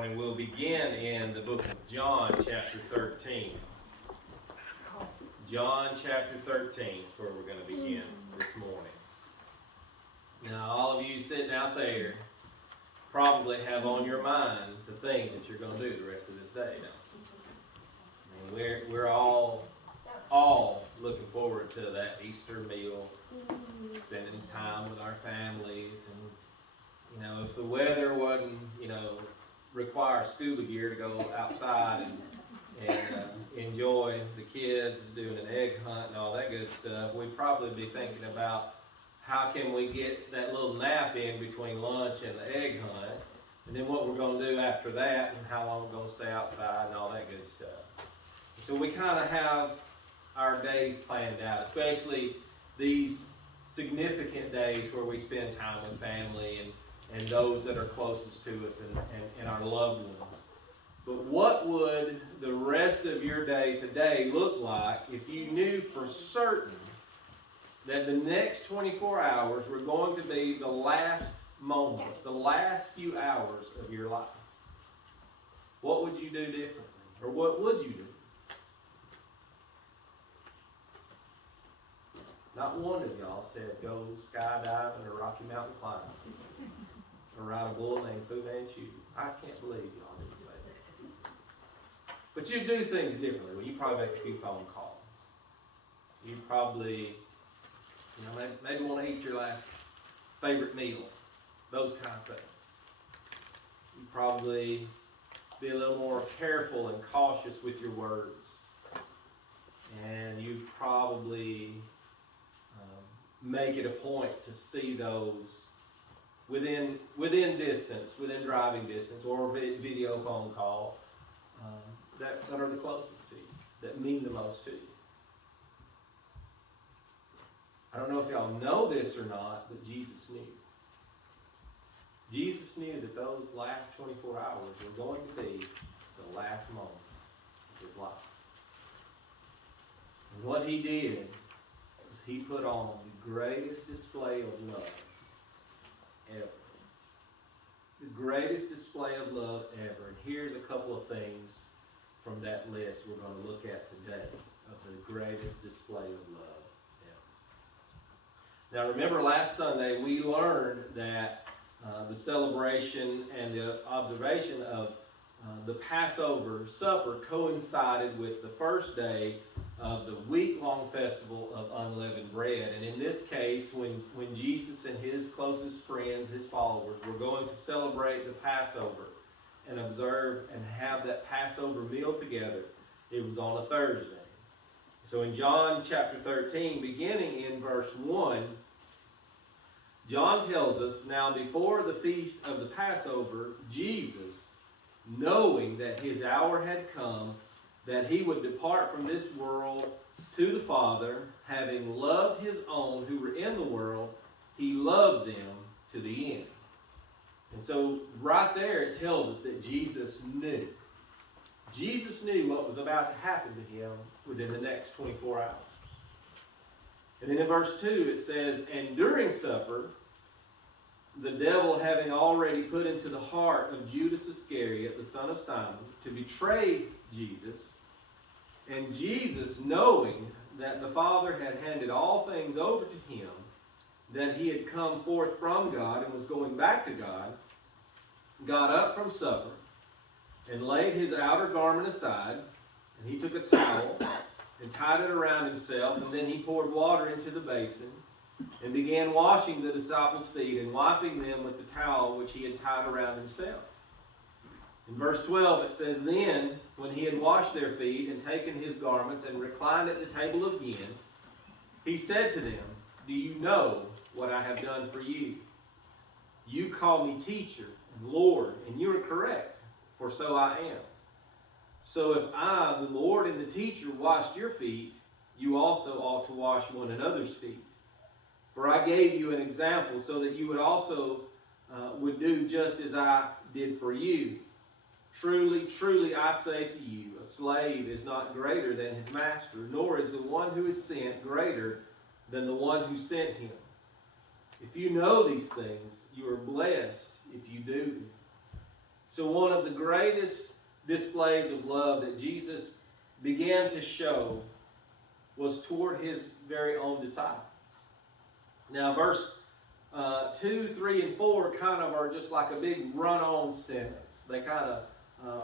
And we'll begin in the book of John, chapter 13. John, chapter 13 is where we're going to begin this morning. Now, all of you sitting out there probably have on your mind the things that you're going to do the rest of this day. Now, we're all looking forward to that Easter meal, spending time with our families, and if the weather wasn't, require scuba gear to go outside and enjoy the kids doing an egg hunt and all that good stuff, we'd probably be thinking about how can we get that little nap in between lunch and the egg hunt, and then what we're going to do after that, and how long we're going to stay outside and all that good stuff. So we kind of have our days planned out, especially these significant days where we spend time with family and those that are closest to us and our loved ones. But what would the rest of your day today look like if you knew for certain that the next 24 hours were going to be the last moments, the last few hours of your life? What would you do differently? Or what would you do? Not one of y'all said go skydiving or Rocky Mountain climbing. Or ride a bull named Fu Manchu. I can't believe y'all didn't say that. But you do things differently. Well, you probably make a few phone calls. You probably, maybe want to eat your last favorite meal. Those kind of things. You probably be a little more careful and cautious with your words. And you probably make it a point to see those within distance, within driving distance, or video phone call, that are the closest to you, that mean the most to you. I don't know if y'all know this or not, but Jesus knew. Jesus knew that those last 24 hours were going to be the last moments of his life. And what he did was he put on the greatest display of love ever. The greatest display of love ever. And here's a couple of things from that list we're going to look at today of the greatest display of love ever. Now remember, last Sunday we learned that the celebration and the observation of the Passover supper coincided with the first day of the week-long festival of unleavened bread. And in this case, when Jesus and his closest friends, his followers, were going to celebrate the Passover and observe and have that Passover meal together, it was on a Thursday. So in John chapter 13, beginning in verse 1, John tells us, now before the feast of the Passover, Jesus, knowing that his hour had come, that he would depart from this world to the Father, having loved his own who were in the world, he loved them to the end. And so right there it tells us that Jesus knew. Jesus knew what was about to happen to him within the next 24 hours. And then in verse 2 it says, and during supper, the devil having already put into the heart of Judas Iscariot, the son of Simon, to betray Jesus, and Jesus, knowing that the Father had handed all things over to him, that he had come forth from God and was going back to God, got up from supper and laid his outer garment aside, and he took a towel and tied it around himself, and then he poured water into the basin and began washing the disciples' feet and wiping them with the towel which he had tied around himself. In verse 12 it says, then, when he had washed their feet and taken his garments and reclined at the table again, he said to them, do you know what I have done for you? You call me teacher and Lord, and you are correct, for so I am. So if I, the Lord and the teacher, washed your feet, you also ought to wash one another's feet. For I gave you an example so that you would also would do just as I did for you. Truly, truly, I say to you, a slave is not greater than his master, nor is the one who is sent greater than the one who sent him. If you know these things, you are blessed if you do them. So one of the greatest displays of love that Jesus began to show was toward his very own disciples. Now, verse 2, 3, and 4 kind of are just like a big run-on sentence. They kind of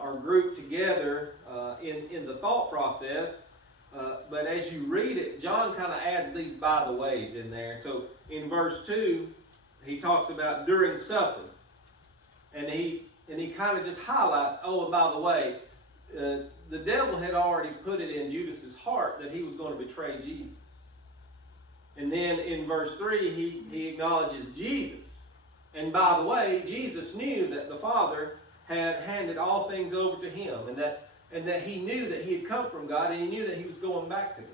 are grouped together in the thought process. But as you read it, John kind of adds these by the ways in there. So in verse 2, he talks about during supper. And he kind of just highlights, oh, and by the way, the devil had already put it in Judas's heart that he was going to betray Jesus. And then in verse 3, he acknowledges Jesus. And by the way, Jesus knew that the Father had handed all things over to him, and that he knew that he had come from God, and he knew that he was going back to God.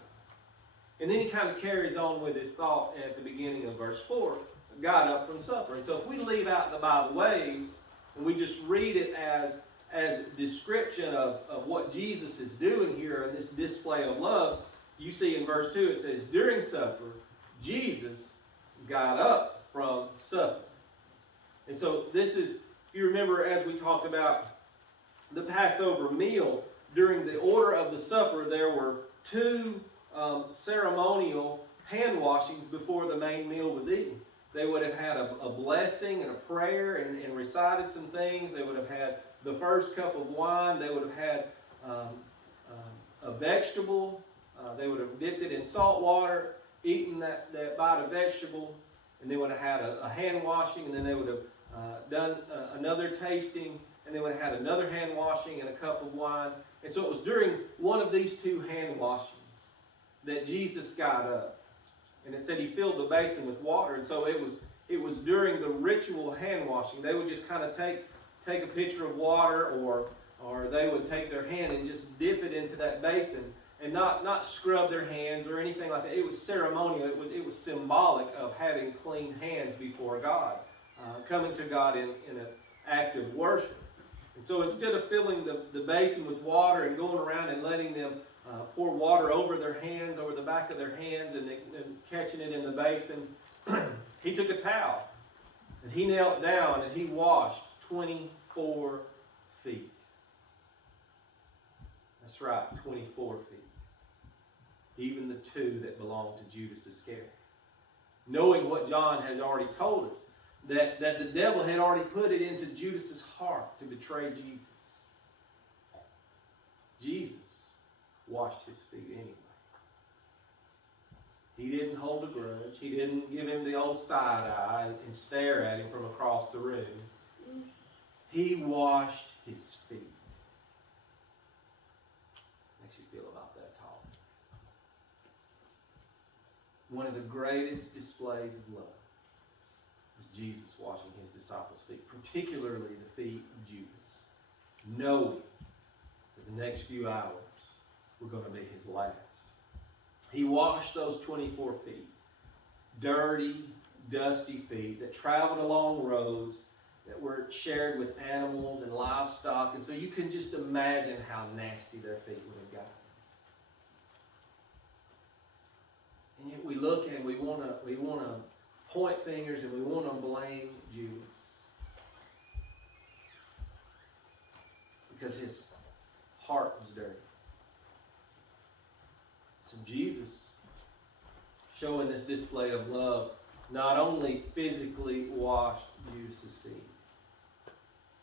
And then he kind of carries on with his thought at the beginning of verse 4, got up from supper. And so if we leave out the by the ways, and we just read it as a description of what Jesus is doing here in this display of love, you see in verse 2 it says, during supper, Jesus got up from supper. And so this is, if you remember as we talked about the Passover meal, during the order of the supper, there were two ceremonial hand washings before the main meal was eaten. They would have had a blessing and a prayer and recited some things. They would have had the first cup of wine. They would have had a vegetable. They would have dipped it in salt water, eaten that bite of vegetable, and they would have had a hand washing, and then they would have done another tasting, and they would have had another hand washing and a cup of wine. And so it was during one of these two hand washings that Jesus got up. And it said he filled the basin with water. And so it was during the ritual hand washing. They would just kind of take a pitcher of water, or they would take their hand and just dip it into that basin and not scrub their hands or anything like that. It was ceremonial. It was symbolic of having clean hands before God, coming to God in an act of worship. And so instead of filling the basin with water and going around and letting them pour water over their hands, over the back of their hands, and catching it in the basin, he took a towel and he knelt down and he washed 24 feet. That's right, 24 feet. Even the two that belonged to Judas Iscariot. Knowing what John has already told us, that the devil had already put it into Judas's heart to betray Jesus. Jesus washed his feet anyway. He didn't hold a grudge. He didn't give him the old side eye and stare at him from across the room. He washed his feet. Makes you feel about that talk. One of the greatest displays of love was Jesus washing his disciples' feet, particularly the feet of Judas, knowing that the next few hours were going to be his last. He washed those 24 feet, dirty, dusty feet that traveled along roads that were shared with animals and livestock. And so you can just imagine how nasty their feet would have gotten. And yet we look and we want to point fingers and we want to blame Judas, because his heart was dirty. So Jesus, showing this display of love, not only physically washed Judas's feet,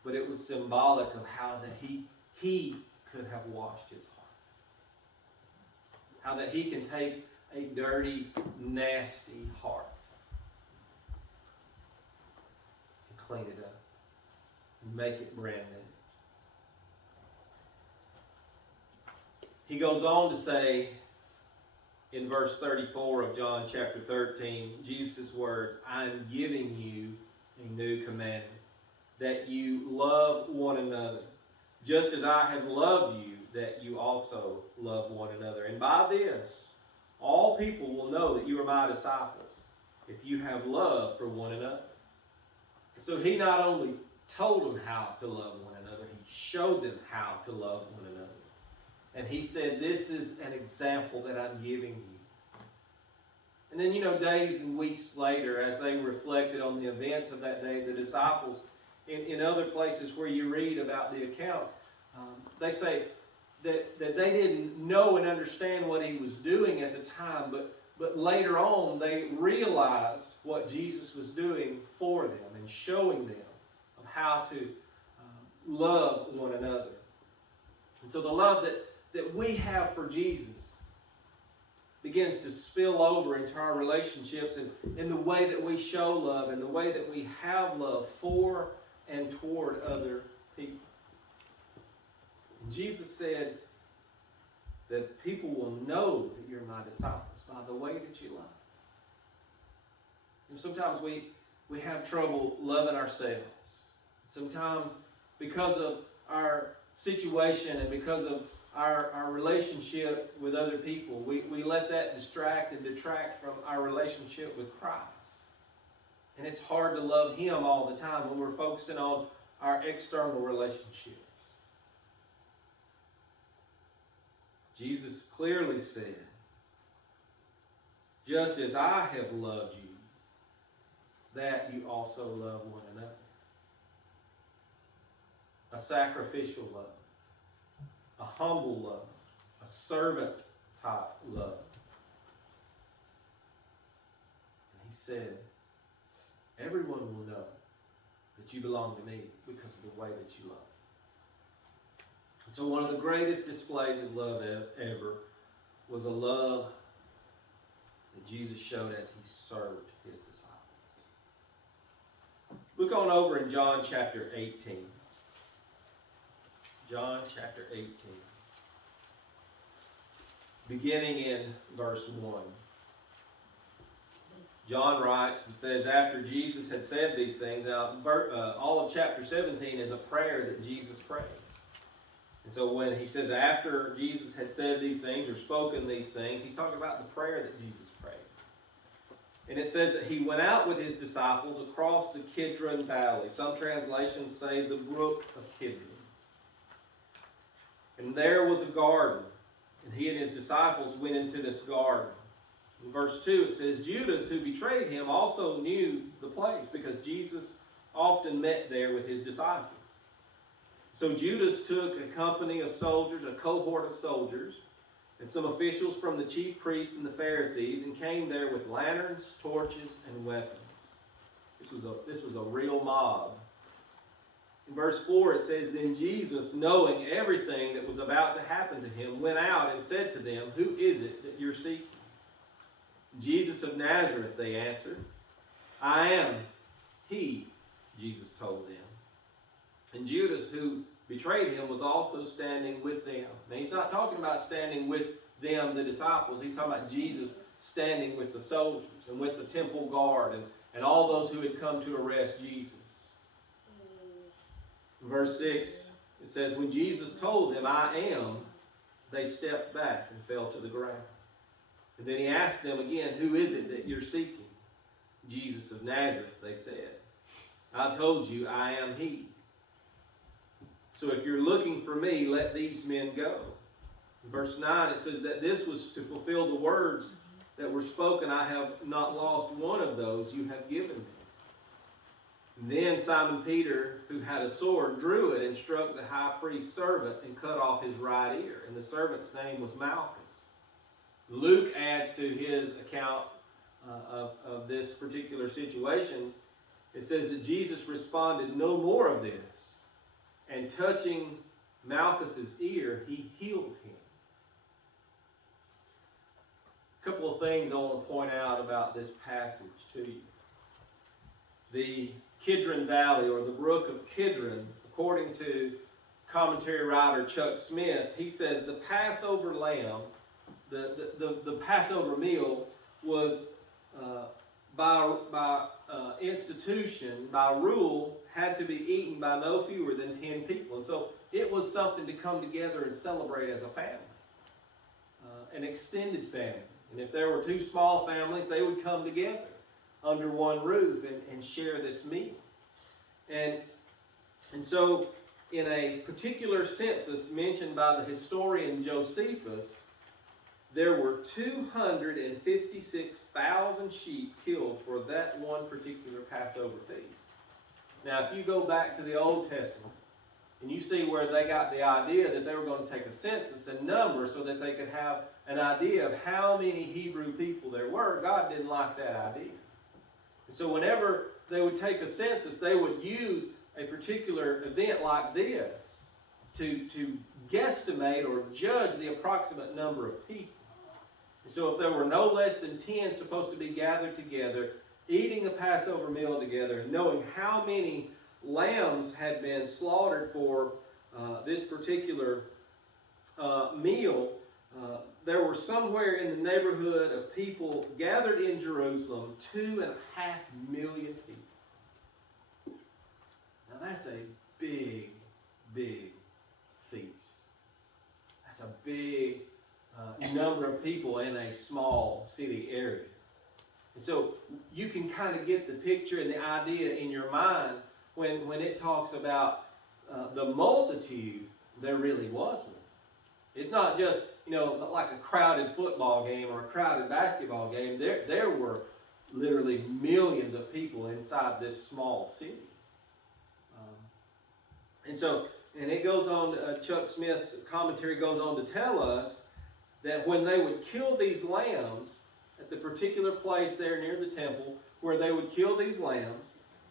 but it was symbolic of how that he could have washed his heart. How that he can take a dirty, nasty heart and clean it up and make it brand new. He goes on to say in verse 34 of John chapter 13, Jesus' words, I am giving you a new commandment, that you love one another, just as I have loved you, that you also love one another. And by this, all people will know that you are my disciples, if you have love for one another. So he not only told them how to love one another, he showed them how to love one another. And he said, this is an example that I'm giving you. And then, days and weeks later, as they reflected on the events of that day, the disciples, in other places where you read about the accounts, they say that they didn't know and understand what he was doing at the time, but later on they realized what Jesus was doing for them and showing them of how to love one another. And so the love that we have for Jesus begins to spill over into our relationships and in the way that we show love and the way that we have love for and toward other people. And Jesus said that people will know that you're my disciples by the way that you love. And sometimes we have trouble loving ourselves. Sometimes because of our situation and because of our relationship with other people, we let that distract and detract from our relationship with Christ. And it's hard to love Him all the time when we're focusing on our external relationships. Jesus clearly said, just as I have loved you, that you also love one another. A sacrificial love, a humble love, a servant type love. And he said, everyone will know that you belong to me because of the way that you love. And so one of the greatest displays of love ever was a love that Jesus showed as he served his disciples. Look on over in John chapter 18. John chapter 18. Beginning in verse 1. John writes and says, after Jesus had said these things, now all of chapter 17 is a prayer that Jesus prays. And so when he says after Jesus had said these things or spoken these things, he's talking about the prayer that Jesus prayed. And it says that he went out with his disciples across the Kidron Valley. Some translations say the brook of Kidron. And there was a garden, and he and his disciples went into this garden. In verse 2 it says, Judas, who betrayed him, also knew the place because Jesus often met there with his disciples. So Judas took a company of soldiers, a cohort of soldiers, and some officials from the chief priests and the Pharisees, and came there with lanterns, torches, and weapons. This was a real mob. In verse 4 it says, then Jesus, knowing everything that was about to happen to him, went out and said to them, who is it that you're seeking? Jesus of Nazareth, they answered. I am he, Jesus told them. And Judas, who betrayed him, was also standing with them. Now, he's not talking about standing with them, the disciples. He's talking about Jesus standing with the soldiers and with the temple guard and all those who had come to arrest Jesus. In verse 6, it says, when Jesus told them, I am, they stepped back and fell to the ground. And then he asked them again, who is it that you're seeking? Jesus of Nazareth, they said. I told you, I am he. So if you're looking for me, let these men go. In verse 9, it says that this was to fulfill the words that were spoken, I have not lost one of those you have given me. And then Simon Peter, who had a sword, drew it and struck the high priest's servant and cut off his right ear. And the servant's name was Malchus. Luke adds to his account of this particular situation. It says that Jesus responded, no more of this. And touching Malchus's ear, he healed him. A couple of things I want to point out about this passage to you. The Kidron Valley, or the brook of Kidron, according to commentary writer Chuck Smith, he says the Passover lamb, the Passover meal was by institution, by rule, had to be eaten by no fewer than 10 people. And so it was something to come together and celebrate as a family, an extended family. And if there were two small families, they would come together under one roof and share this meal. And so in a particular census mentioned by the historian Josephus, there were 256,000 sheep killed for that one particular Passover feast. Now, if you go back to the Old Testament, and you see where they got the idea that they were going to take a census and number so that they could have an idea of how many Hebrew people there were, God didn't like that idea. And so whenever they would take a census, they would use a particular event like this to guesstimate or judge the approximate number of people. And so if there were no less than 10 supposed to be gathered together, eating the Passover meal together, and knowing how many lambs had been slaughtered for this particular meal, there were somewhere in the neighborhood of people gathered in Jerusalem, 2.5 million people. Now that's a big, big feast. That's a big number of people in a small city area. And so you can kind of get the picture and the idea in your mind when it talks about the multitude. There really was one. It's not just, like a crowded football game or a crowded basketball game. There were literally millions of people inside this small city. And it goes on, Chuck Smith's commentary goes on to tell us that when they would kill these lambs at the particular place there near the temple where they would kill these lambs,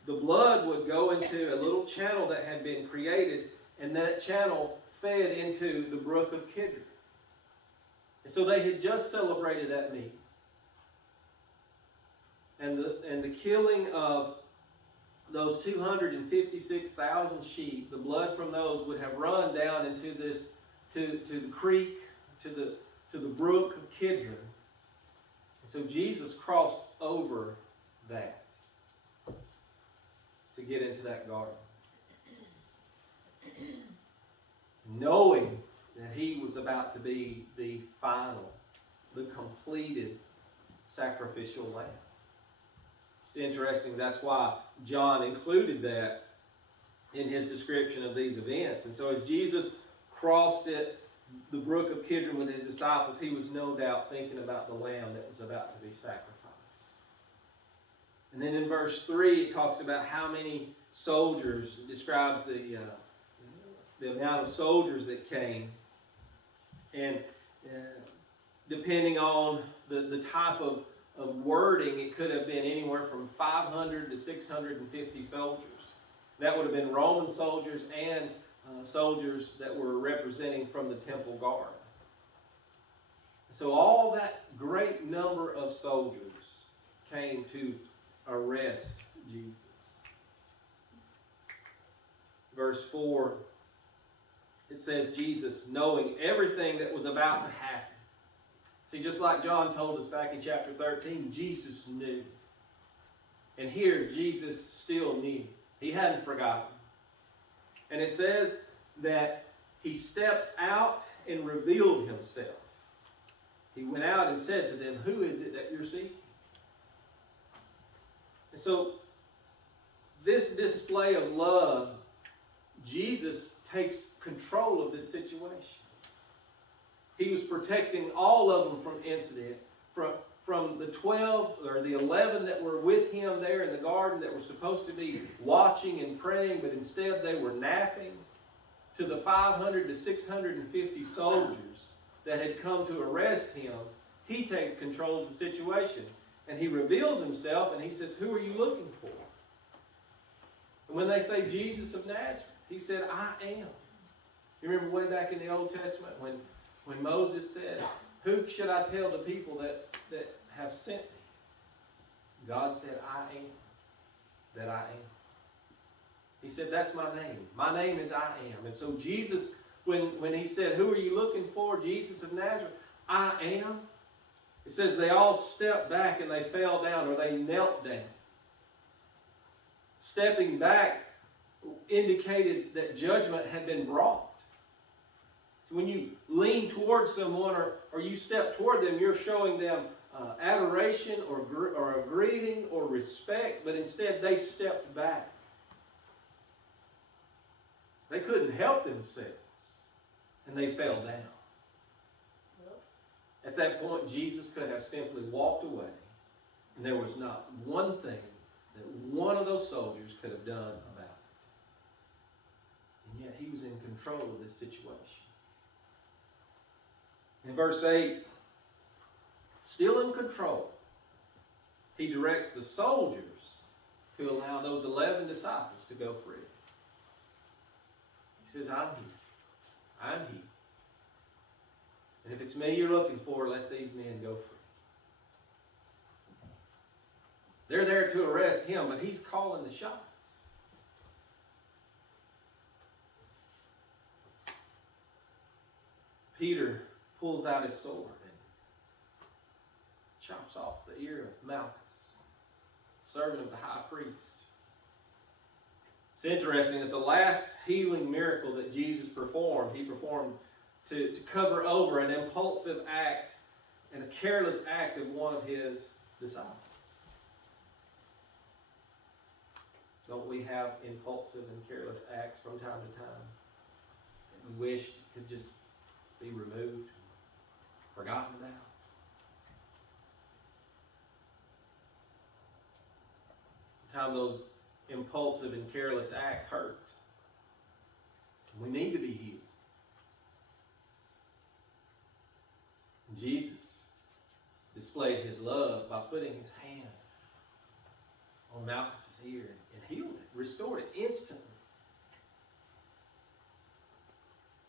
the blood would go into a little channel that had been created, and that channel fed into the brook of Kidron. And so they had just celebrated that meal. And the killing of those 256,000 sheep, the blood from those would have run down into this, to the creek, to the brook of Kidron. And so Jesus crossed over that to get into that garden, knowing that he was about to be the final, the completed sacrificial lamb. It's interesting, that's why John included that in his description of these events. And so as Jesus crossed the brook of Kidron with his disciples, he was no doubt thinking about the lamb that was about to be sacrificed. And then in verse 3, it talks about how many soldiers, it describes the amount of soldiers that came. And depending on the type of wording, it could have been anywhere from 500 to 650 soldiers. That would have been Roman soldiers and soldiers that were representing from the temple guard. So all that great number of soldiers came to arrest Jesus. Verse 4, it says Jesus, knowing everything that was about to happen. See, just like John told us back in chapter 13, Jesus knew. And here, Jesus still knew. He hadn't forgotten. And it says that he stepped out and revealed himself. He went out and said to them, "Who is it that you're seeking?" And so, this display of love, Jesus takes control of this situation. He was protecting all of them from incident, from the 12 or the 11 that were with him there in the garden that were supposed to be watching and praying, but instead they were napping, to the 500 to 650 soldiers that had come to arrest him. He takes control of the situation, and he reveals himself, and he says, "Who are you looking for?" And when they say Jesus of Nazareth, he said, "I am." You remember way back in the Old Testament when Moses said, "Who should I tell the people that have sent me?" God said, "I am that I am." He said, "That's my name. My name is I am." And so Jesus, when he said, "Who are you looking for?" Jesus of Nazareth, "I am." It says they all stepped back and they fell down, or they knelt down. Stepping back indicated that judgment had been brought. So when you lean towards someone or you step toward them, you're showing them adoration or a greeting or respect, but instead they stepped back. They couldn't help themselves, and they fell down. At that point, Jesus could have simply walked away, and there was not one thing that one of those soldiers could have done about it. And yet he was in control of this situation. In verse 8, still in control, he directs the soldiers to allow those 11 disciples to go free. He says, I'm here. I'm here. And if it's me you're looking for, let these men go free. They're there to arrest him, but he's calling the shots. Peter pulls out his sword and chops off the ear of Malchus, servant of the high priest. It's interesting that the last healing miracle that Jesus performed, he performed to cover over an impulsive act and a careless act of one of his disciples. Don't we have impulsive and careless acts from time to time that we wish could just be removed, forgotten about? Sometimes those impulsive and careless acts hurt. We need to be healed. Jesus displayed his love by putting his hand on Malchus's ear and healed it, restored it instantly.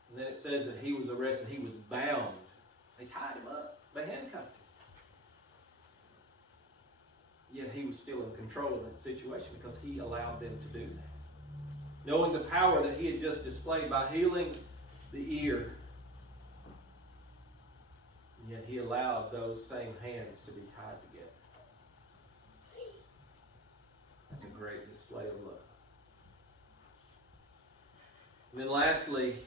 And then it says that he was arrested, he was bound. They tied him up, they handcuffed him. Yet he was still in control of that situation because he allowed them to do that. Knowing the power that he had just displayed by healing the ear, and yet he allowed those same hands to be tied together. That's a great display of love. And then lastly,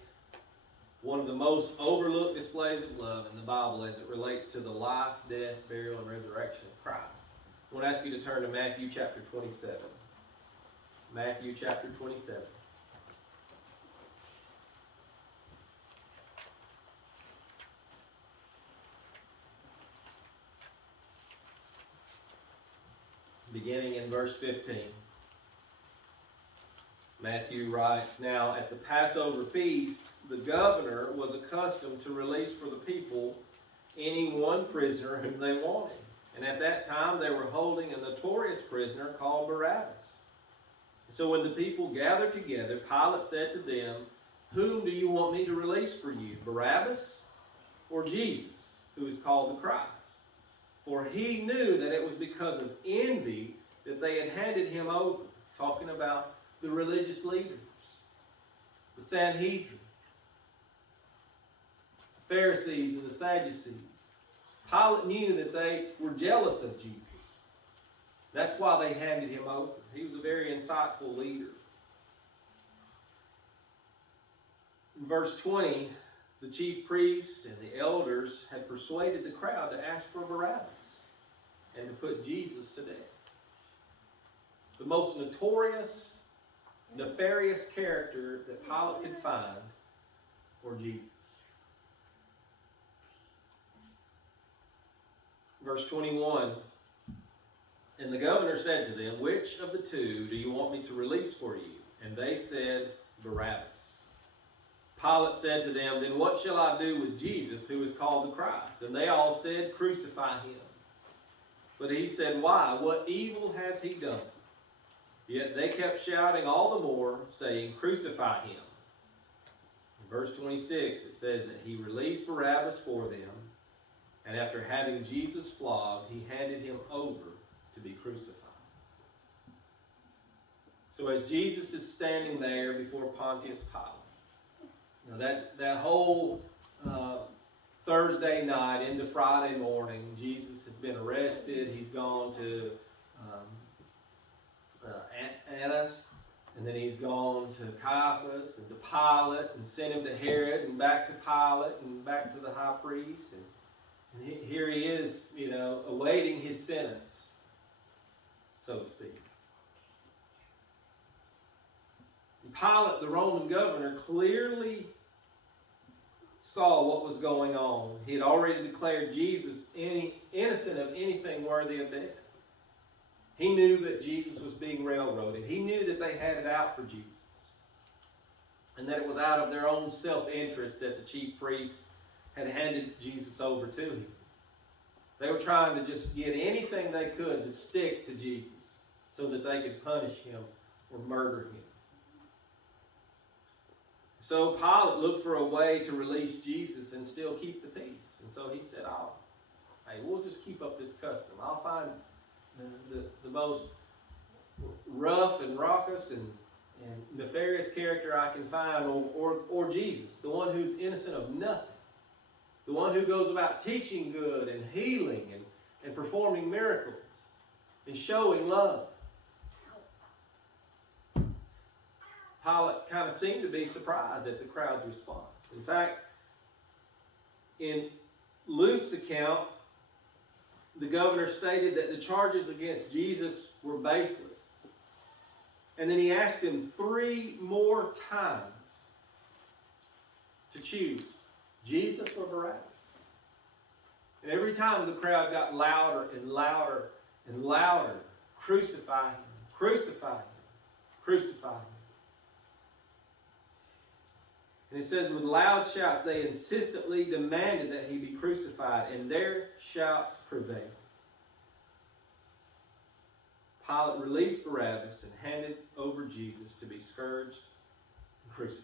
one of the most overlooked displays of love in the Bible as it relates to the life, death, burial, and resurrection of Christ. I want to ask you to turn to Matthew chapter 27. Matthew chapter 27. Beginning in verse 15. Matthew writes, "Now at the Passover feast, the governor was accustomed to release for the people any one prisoner whom they wanted. And at that time they were holding a notorious prisoner called Barabbas. So when the people gathered together, Pilate said to them, 'Whom do you want me to release for you, Barabbas or Jesus, who is called the Christ?' For he knew that it was because of envy that they had handed him over," talking about the religious leaders, the Sanhedrin, the Pharisees and the Sadducees. Pilate knew that they were jealous of Jesus. That's why they handed him over. He was a very insightful leader. In verse 20, the chief priests and the elders had persuaded the crowd to ask for Barabbas and to put Jesus to death. The most notorious, nefarious character that Pilate could find for Jesus. Verse 21, "And the governor said to them, 'Which of the two do you want me to release for you?' And they said, 'Barabbas.' Pilate said to them, 'Then what shall I do with Jesus, who is called the Christ?' And they all said, 'Crucify him.' But he said, 'Why? What evil has he done?' Yet they kept shouting all the more, saying, 'Crucify him.' In verse 26, it says that he released Barabbas for them, and after having Jesus flogged, he handed him over to be crucified. So as Jesus is standing there before Pontius Pilate, that whole Thursday night into Friday morning, Jesus has been arrested. He's gone to Annas, and then he's gone to Caiaphas and to Pilate, and sent him to Herod, and back to Pilate, and back to the high priest. And here he is, awaiting his sentence, so to speak. And Pilate, the Roman governor, clearly saw what was going on. He had already declared Jesus innocent of anything worthy of death. He knew that Jesus was being railroaded. He knew that they had it out for Jesus. and that it was out of their own self-interest that the chief priests had handed Jesus over to him. They were trying to just get anything they could to stick to Jesus so that they could punish him or murder him. So Pilate looked for a way to release Jesus and still keep the peace. And so he said, hey, we'll just keep up this custom. I'll find the most rough and raucous and nefarious character I can find, or Jesus, the one who's innocent of nothing. The one who goes about teaching good and healing and performing miracles and showing love. Pilate kind of seemed to be surprised at the crowd's response. In fact, in Luke's account, the governor stated that the charges against Jesus were baseless. And then he asked him 3 more times to choose Jesus or Barabbas. And every time the crowd got louder and louder and louder. Crucify him, crucify him, crucify him. And it says with loud shouts they insistently demanded that he be crucified, and their shouts prevailed. Pilate released Barabbas and handed over Jesus to be scourged and crucified.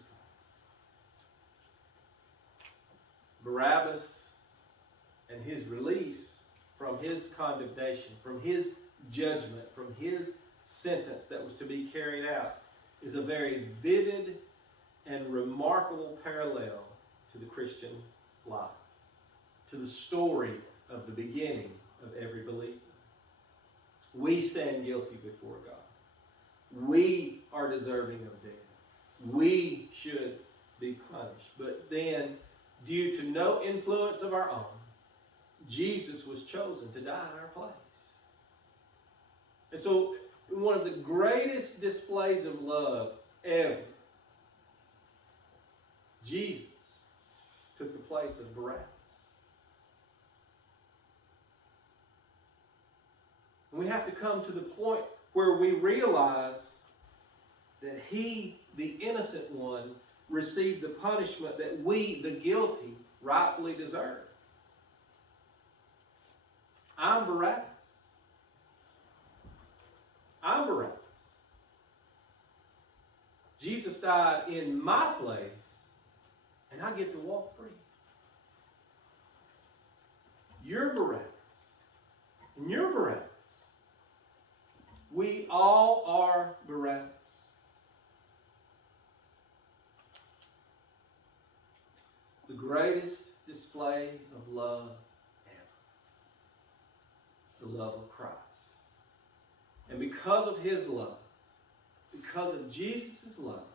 Barabbas and his release from his condemnation, from his judgment, from his sentence that was to be carried out, is a very vivid and remarkable parallel to the Christian life, to the story of the beginning of every believer. We stand guilty before God. We are deserving of death. We should be punished. But then, due to no influence of our own, Jesus was chosen to die in our place. And so, one of the greatest displays of love ever, Jesus took the place of Barabbas. And we have to come to the point where we realize that he, the innocent one, received the punishment that we, the guilty, rightfully deserve. I'm Barabbas. I'm Barabbas. Jesus died in my place, and I get to walk free. You're Barabbas. And you're Barabbas. We all are Barabbas. The greatest display of love ever. The love of Christ. And because of his love, because of Jesus' love,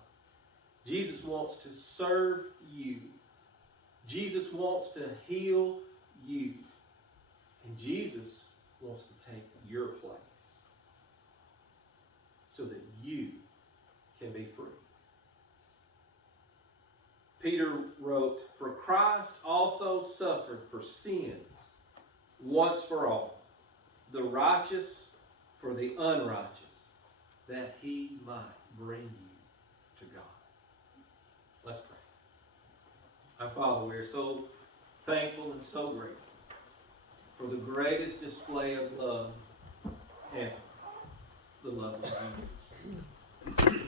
Jesus wants to serve you. Jesus wants to heal you. And Jesus wants to take your place so that you can be free. Peter wrote, "For Christ also suffered for sins once for all, the righteous for the unrighteous, that he might bring you to God." Let's pray. Our Father, we are so thankful and so grateful for the greatest display of love ever, the love of Jesus.